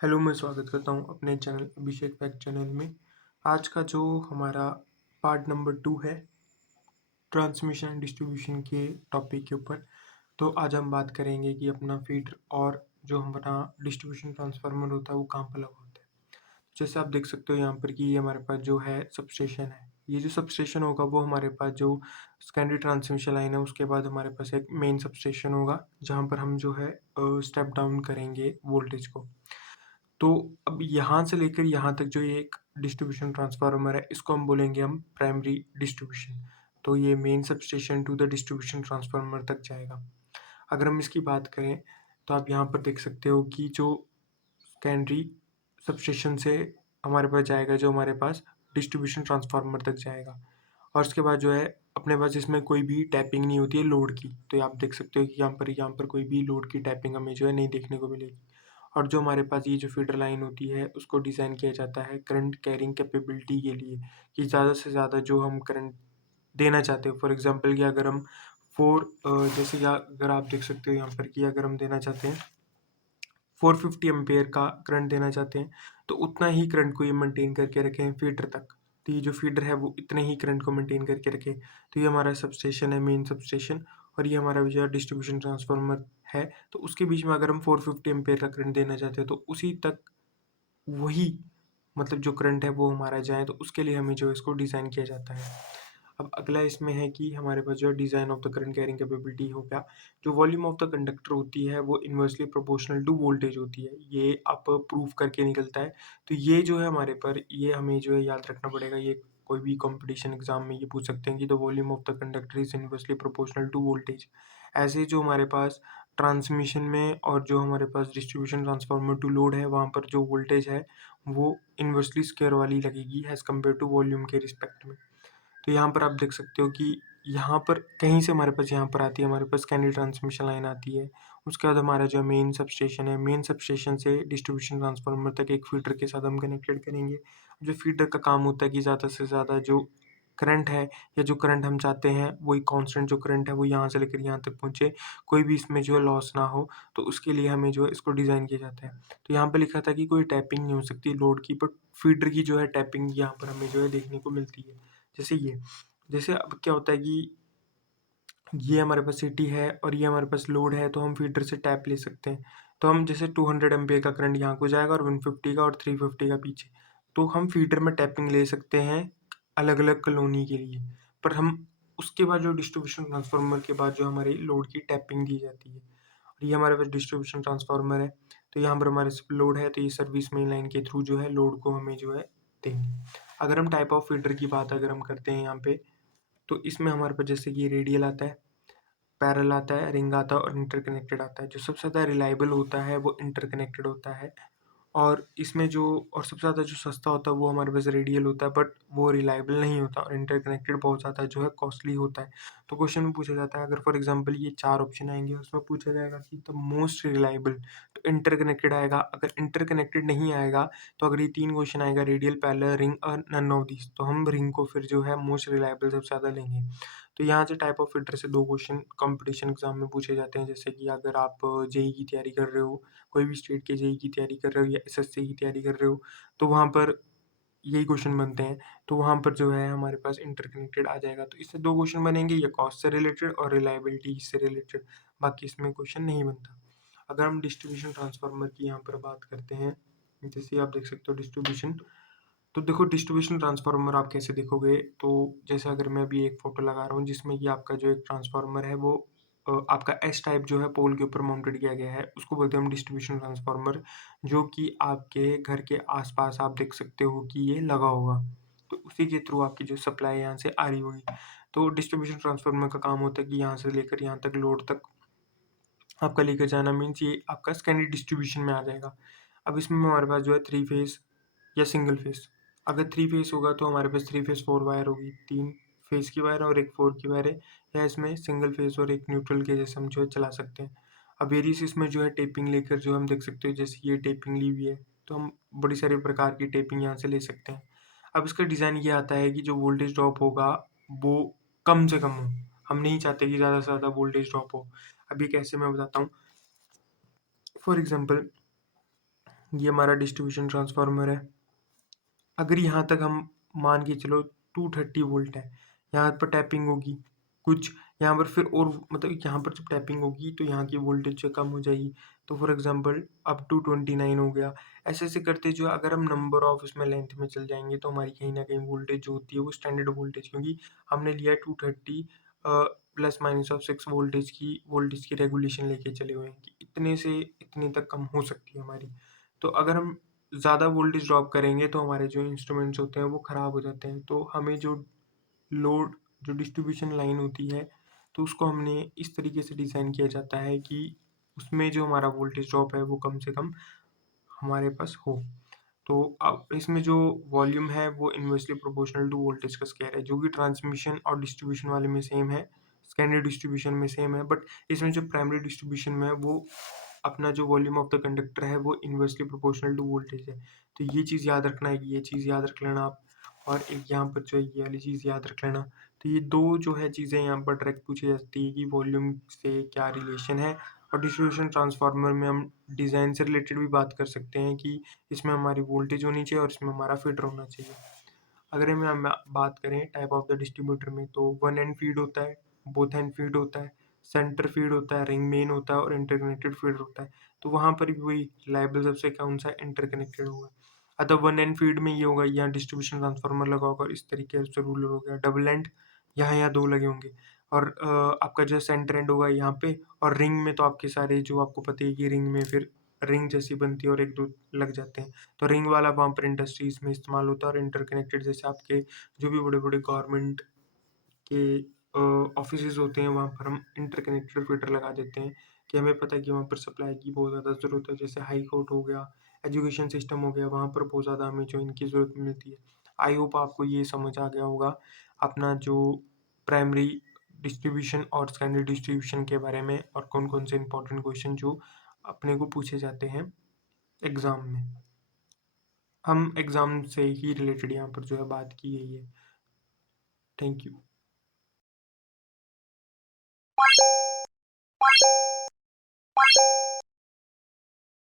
Hello, मैं स्वागत करता हूँ अपने चैनल अभिषेक फैक्ट चैनल में। आज का जो हमारा पार्ट नंबर 2 है, ट्रांसमिशन एंड डिस्ट्रीब्यूशन के टॉपिक के ऊपर। तो आज हम बात करेंगे कि अपना फीडर और जो हमारा डिस्ट्रीब्यूशन ट्रांसफार्मर होता है वो कहाँ पर लगा होता है। जैसे आप देख सकते हो यहाँ पर कि ये हमारे पास जो है सबस्टेशन है। ये जो सबस्टेशन होगा वो हमारे पास जो सेकेंडरी ट्रांसमिशन लाइन है उसके बाद हमारे पास एक मेन सबस्टेशन होगा, जहाँ पर हम जो है स्टेप डाउन करेंगे वोल्टेज को। तो अब यहाँ से लेकर यहाँ तक जो ये एक डिस्ट्रीब्यूशन ट्रांसफार्मर है, इसको हम बोलेंगे हम प्राइमरी डिस्ट्रीब्यूशन। तो ये main substation to the distribution transformer तक जाएगा। अगर हम इसकी बात करें तो आप यहाँ पर देख सकते हो कि जो सेकेंडरी सबस्टेशन से हमारे पास जाएगा, जो हमारे पास डिस्ट्रीब्यूशन ट्रांसफार्मर तक जाएगा। और उसके बाद जो है अपने पास इसमें कोई भी टैपिंग नहीं होती है लोड की। तो ये आप देख सकते हो कि यहाँ पर कोई भी लोड की टैपिंग हमें जो है नहीं देखने को मिलेगी। और जो हमारे पास ये जो फीडर लाइन होती है उसको डिज़ाइन किया जाता है करंट कैरिंग कैपेबिलिटी के लिए, कि ज़्यादा से ज़्यादा जो हम करंट देना चाहते हो। फॉर एग्जांपल कि अगर हम 4 जैसे कि अगर आप देख सकते हो यहाँ पर कि अगर हम देना चाहते हैं 450 एम्पेयर का करंट देना चाहते हैं, तो उतना ही करंट को ये मेंटेन करके रखें फीडर तक। तो ये जो फीडर है वो इतने ही करंट को मेंटेन करके रखे। तो ये हमारा सबस्टेशन है, मेन सबस्टेशन। और ये हमारा जो है डिस्ट्रीब्यूशन ट्रांसफार्मर है। तो उसके बीच में अगर हम 450 एम्पेयर का करंट देना चाहते हैं तो उसी तक वही मतलब जो करंट है वो हमारा जाए, तो उसके लिए हमें जो है इसको डिज़ाइन किया जाता है। अब अगला इसमें है कि हमारे पास जो है design of the current carrying capability हो गया। जो वॉल्यूम ऑफ द कंडक्टर होती है वो इन्वर्सली प्रोपोर्शनल टू वोल्टेज होती है। ये आप प्रूफ करके निकलता है। तो ये जो है हमारे पर ये हमें जो है याद रखना पड़ेगा। ये कोई भी कॉम्पिटिशन एग्जाम में ये पूछ सकते हैं कि the volume of the conductor is inversely proportional to voltage. ऐसे जो हमारे पास ट्रांसमिशन में और जो हमारे पास डिस्ट्रीब्यूशन ट्रांसफार्मर टू लोड है, वहाँ पर जो वोल्टेज है वो इन्वर्सली स्क्वायर वाली लगेगी एज़ कम्पेयर टू वॉल्यूम के रिस्पेक्ट में। तो यहाँ पर आप देख सकते हो कि यहाँ पर कहीं से हमारे पास यहाँ पर आती है, हमारे पास कैंडी ट्रांसमिशन लाइन आती है। उसके बाद हमारा जो मेन सबस्टेशन है, मेन सबस्टेशन से डिस्ट्रीब्यूशन ट्रांसफार्मर तक एक फीडर के साथ हम कनेक्टेड करेंगे। जो फीडर का काम होता है कि ज़्यादा से ज़्यादा जो करंट है या जो करंट हम चाहते हैं वही कांस्टेंट जो करंट है वो यहाँ से लेकर यहाँ तक पहुँचे, कोई भी इसमें जो है लॉस ना हो। तो उसके लिए हमें जो है इसको डिज़ाइन किया जाता है। तो यहाँ पे लिखा था कि कोई टैपिंग नहीं हो सकती लोड की, बट फीडर की जो है टैपिंग यहाँ पर हमें जो है देखने को मिलती है। जैसे ये, जैसे अब क्या होता है कि ये हमारे पास सिटी है और ये हमारे पास लोड है, तो हम फीडर से टैप ले सकते हैं। तो हम जैसे 200 एम्पीयर का करंट यहाँ को जाएगा और 150 का और 350 का पीछे। तो हम फीडर में टैपिंग ले सकते हैं अलग अलग कॉलोनी के लिए। पर हम उसके बाद जो डिस्ट्रीब्यूशन ट्रांसफार्मर के बाद जो हमारी लोड की टैपिंग दी जाती है, और ये हमारे पास डिस्ट्रीब्यूशन ट्रांसफार्मर है। तो यहाँ पर हमारे लोड है, तो ये सर्विस मेन लाइन के थ्रू जो है लोड को हमें जो है देंगे। अगर हम टाइप ऑफ फीडर की बात अगर हम करते हैं यहाँ पे, तो इसमें हमारे पास जैसे कि रेडियल आता है, पैरेलल आता है, रिंग आता है और इंटरकनेक्टेड आता है। जो सबसे ज़्यादा रिलायबल होता है वो इंटरकनेक्टेड होता है। और इसमें जो और सबसे ज़्यादा जो सस्ता होता है वो हमारे पास रेडियल होता है, बट वो रिलायबल नहीं होता और इंटरकनेक्टेड बहुत ज़्यादा जो है कॉस्टली होता है। तो क्वेश्चन में पूछा जाता है, अगर फॉर एग्जांपल ये 4 ऑप्शन आएँगे उसमें पूछा जाएगा कि द मोस्ट रिलायबल, तो इंटरकनेक्टेड आएगा। अगर इंटरकनेक्टेड नहीं आएगा तो अगर ये 3 क्वेश्चन आएगा रेडियल, पैरेलल, रिंग और नन ऑफ दीज़, तो हम रिंग को फिर जो है मोस्ट रिलायबल सबसे ज़्यादा लेंगे। तो यहाँ से टाइप ऑफ फिल्टर से 2 क्वेश्चन कॉम्पिटिशन एग्जाम में पूछे जाते हैं। जैसे कि अगर आप जेईई की तैयारी कर रहे हो, कोई भी स्टेट के जेईई की तैयारी कर रहे हो या एसएससी की तैयारी कर रहे हो, तो वहाँ पर यही क्वेश्चन बनते हैं। तो वहाँ पर जो है हमारे पास इंटरकनेक्टेड आ जाएगा। तो इससे 2 क्वेश्चन बनेंगे, या कॉस्ट से रिलेटेड और रिलायबिलिटी से रिलेटेड। बाकी इसमें क्वेश्चन नहीं बनता। अगर हम डिस्ट्रीब्यूशन ट्रांसफार्मर की यहाँ पर बात करते हैं, जैसे आप देख सकते हो डिस्ट्रीब्यूशन। तो देखो डिस्ट्रीब्यूशन ट्रांसफार्मर आप कैसे देखोगे, तो जैसे अगर मैं अभी एक फ़ोटो लगा रहा हूँ जिसमें कि आपका जो एक ट्रांसफार्मर है वो आपका एस टाइप जो है पोल के ऊपर माउंटेड किया गया है, उसको बोलते हैं हम डिस्ट्रीब्यूशन ट्रांसफार्मर। जो कि आपके घर के आस-पास आप देख सकते हो कि ये लगा होगा। तो उसी के थ्रू आपकी जो सप्लाई यहाँ से आ रही होगी। तो डिस्ट्रीब्यूशन ट्रांसफार्मर का काम होता है कि यहाँ से लेकर यहाँ तक लोड तक आपका लेकर जाना, मीन्स ये आपका सेकेंडरी डिस्ट्रीब्यूशन में आ जाएगा। अब इसमें हमारे पास जो है 3 फेज़ या सिंगल फेज़। अगर 3 फेज़ होगा तो हमारे पास 3 फेज़ 4 वायर होगी, 3 फेज़ की वायर और 1 4 की वायर है। या इसमें सिंगल फेज़ और 1 न्यूट्रल के जैसे हम जो है चला सकते हैं। अब वेरियस इसमें जो है टेपिंग लेकर जो हम देख सकते हो, जैसे ये टेपिंग ली हुई है, तो हम बड़ी सारी प्रकार की टेपिंग यहाँ से ले सकते हैं। अब इसका डिज़ाइन ये आता है कि जो वोल्टेज ड्रॉप होगा वो कम से कम हो। हम नहीं चाहते कि ज़्यादा से ज़्यादा वोल्टेज ड्रॉप हो। अब ये कैसे मैं बताता हूँ। फॉर एग्ज़ाम्पल ये हमारा डिस्ट्रीब्यूशन ट्रांसफार्मर है। अगर यहाँ तक हम मान के चलो 230 वोल्ट है, यहाँ पर टैपिंग होगी कुछ, यहाँ पर फिर और मतलब यहाँ पर जब टैपिंग होगी तो यहाँ की वोल्टेज कम हो जाएगी, तो फॉर एग्जांपल अप टू 29 हो गया। ऐसे ऐसे करते जो अगर हम नंबर ऑफ इसमें लेंथ में चल जाएंगे तो हमारी कहीं ना कहीं वोल्टेज जो होती है वो स्टैंडर्ड वोल्टेज, क्योंकि हमने लिया 230 प्लस माइनस ऑफ 6 वोल्टेज की रेगुलेशन लेके चले हुए हैं कि इतने से इतने तक कम हो सकती है हमारी। तो अगर हम ज़्यादा वोल्टेज ड्रॉप करेंगे तो हमारे जो इंस्ट्रूमेंट्स होते हैं वो ख़राब हो जाते हैं। तो हमें लोड जो डिस्ट्रीब्यूशन लाइन होती है तो उसको हमने इस तरीके से डिज़ाइन किया जाता है कि उसमें जो हमारा वोल्टेज ड्रॉप है वो कम से कम हमारे पास हो। तो अब इसमें जो वॉल्यूम है वो इन्वर्सली प्रोपोर्शनल टू वोल्टेज का स्क्वायर है, जो कि ट्रांसमिशन और डिस्ट्रीब्यूशन वाले में सेम है, सेकेंडरी डिस्ट्रीब्यूशन में सेम है, बट इसमें जो प्राइमरी डिस्ट्रीब्यूशन में है वो अपना जो वॉल्यूम ऑफ द कंडक्टर है वो इन्वर्सली प्रोपोर्शनल टू वोल्टेज है। तो ये चीज़ याद रखना है, ये चीज़ याद रख लेना आप, और एक यहाँ पर जो है ये वाली चीज़ याद रख लेना। तो ये दो जो है चीज़ें यहाँ पर डायरेक्ट पूछी जाती है कि वॉल्यूम से क्या रिलेशन है। और डिस्ट्रीब्यूशन ट्रांसफार्मर में हम डिज़ाइन से रिलेटेड भी बात कर सकते हैं कि इसमें हमारी वोल्टेज होनी चाहिए और इसमें हमारा फीडर होना चाहिए। अगर हम बात करें टाइप ऑफ द डिस्ट्रीब्यूटर में, तो वन एंड फीड होता है, बोथ एंड फीड होता है, सेंटर फीड होता है, रिंग मेन होता है और इंटरकनेक्टेड फीड होता है। तो वहाँ पर भी वही रिलायबल सबसे कौन सा इंटरकनेक्टेड होगा। अतः वन एंड फीड में ये होगा, यहाँ डिस्ट्रीब्यूशन ट्रांसफार्मर लगा होगा और इस तरीके से रूलर हो गया। डबल एंड यहाँ दो लगे होंगे, और आपका जो सेंटर एंड होगा यहाँ पे, और रिंग में तो आपके सारे जो आपको पता है कि रिंग में फिर रिंग जैसी बनती है और एक दो लग जाते हैं, तो रिंग वाला वहाँ पर इंडस्ट्रीज में इस्तेमाल होता है। और इंटरकनेक्टेड जैसे आपके जो भी बड़े बड़े गवर्नमेंट के ऑफिसेज होते हैं वहाँ पर हम इंटरकनेक्टेड फीडर लगा देते हैं कि हमें पता है कि वहाँ पर सप्लाई की बहुत ज़्यादा ज़रूरत है। जैसे हाई कोर्ट हो गया, एजुकेशन सिस्टम हो गया, वहाँ पर बहुत ज़्यादा हमें जो इनकी ज़रूरत मिलती है। आई होप आपको ये समझ आ गया होगा अपना जो प्राइमरी डिस्ट्रीब्यूशन और सेकेंडरी डिस्ट्रीब्यूशन के बारे में, और कौन कौन से इंपॉर्टेंट क्वेश्चन जो अपने को पूछे जाते हैं एग्ज़ाम में। हम एग्ज़ाम से ही रिलेटेड यहाँ पर जो है बात की गई है। Thank you.